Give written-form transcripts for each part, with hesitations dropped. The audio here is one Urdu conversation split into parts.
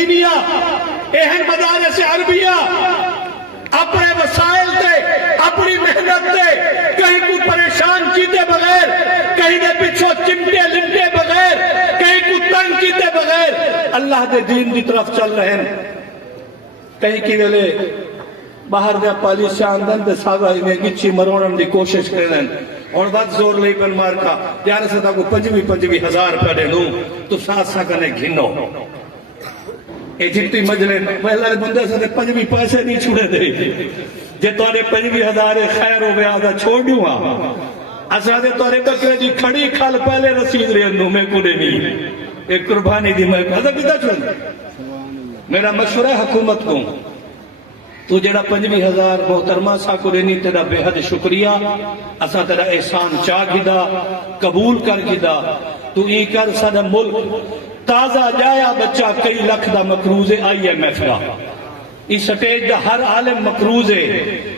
دینیا اہم مدارس عربیہ اپنے وسائل تے اپنی محنت تے کہیں کو پریشان کیتے بغیر کہیں دے پچھو چمٹے لمٹے بغیر کہیں کو تنگ کیتے بغیر اللہ دے دین دی طرف چل رہے ہیں کہیں کی ویلے باہر دیا پالیس آندن دے ساگا میں گچھی مرونن دی کوشش کریں اور بات زور لئی پر مار کا دیار سے تا کو 25,000 روپے دے لوں تو ساتھ ساکنے گھنو اے جتنی مجلے پہلا بندے سے 25 پیسے نہیں چھوڑے دے جے توڑے 25,000 خیر ہو گیا تھا چھوڑ دیوں اسا دے توڑے بکرے دی کھڑی کھال پہلے رسید رہے اندوں میں کو دے نہیں ایک قربانی دی میں حضر کتا چھوڑ میرا مشورہ حکومت کو تو جڑا 25,000 محترمہ سا کو رہنی تیرا بے حد شکریہ اسا تیرا احسان چاہ گدا قبول کر گدا تو ای کر سادہ ملک تازہ جایا بچہ کئی لکھ دا مقروض IMF کا ای سٹیج دا ہر عالم مقروض ہے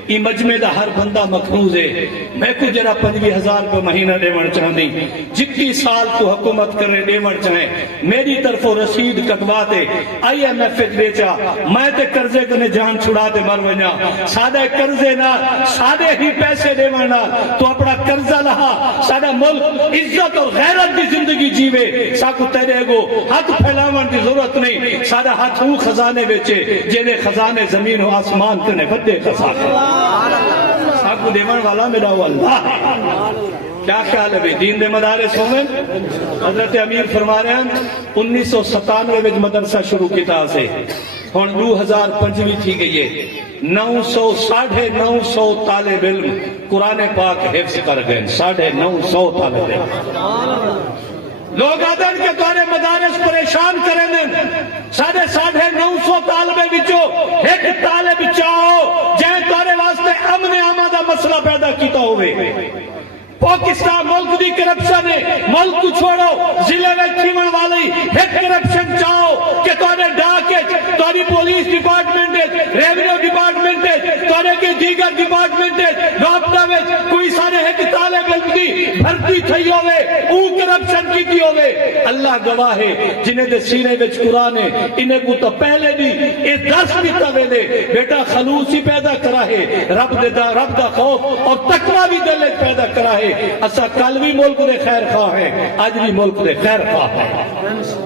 ای مجمع دا ہر بندہ مقروض ہے میں کو جرا 25,000 پہ مہینہ دیوڑ چاہندی جتنی سال تو حکومت کرے دیوڑ چاہیں میری طرف رسید کٹواتے IMF دے چاہ میں تے قرضے کنے جان چھڑا دے مر وجا سادہ قرضے نہ سادے ہی پیسے دیوڑنا تو اپنا قرضہ لہا سادہ ملک عزت اور غیرت دی زندگی جیوے ساکو تیرے گو ہاتھ پھیلاون دی ضرورت نہیں سادہ ہاتھ ہوں خزانے بیچے جنہیں خزانے زمین و آسمان کنے بدے خزانے ساکو دیوان والا میرا وہ اللہ کیا خیال ہے بھی دین دے مدارس ہوئے حضرت امیر فرما رہے ہیں 1997 میں مدرسہ شروع کیتا سے ہون 2025 تھی گئی ہے 900 طالب علم قرآن پاک حفظ کر گئے 950 طالب علم لوگ آدھر کے توارے مدارس پریشان کریں دیں 950 طالبے بچو ایک طالب چاہو جائے توارے واسطے امن آمادہ مسئلہ پیدا کیتا ہوئے پاکستان ملک دی کرپشن ہے ملک کو چھوڑو ضلع میں کھیمن والی ایک کرپشن چاہو کہ توڑے ڈاکے توڑی پولیس ڈپارٹمنٹ ہے ریونیو ڈپارٹمنٹ ہے توڑے کے دیگر ڈپارٹمنٹ ہے رابطہ میں کوئی سارے ایک طالب علم دی بھرتی تھی ہوئے او کرپشن کی ہوئے اللہ گواہ ہے جنہیں دے سینے وچ قرآن ہے انہیں کو تو پہلے بھی اس درس بھی توے دے بیٹا خلوصی پیدا کرا ہے رب دا خوف اور تقوی بھی دل پیدا کرا ہے اسا کل بھی ملک دے خیر خواہ ہیں آج بھی ملک دے خیر خواہ ہیں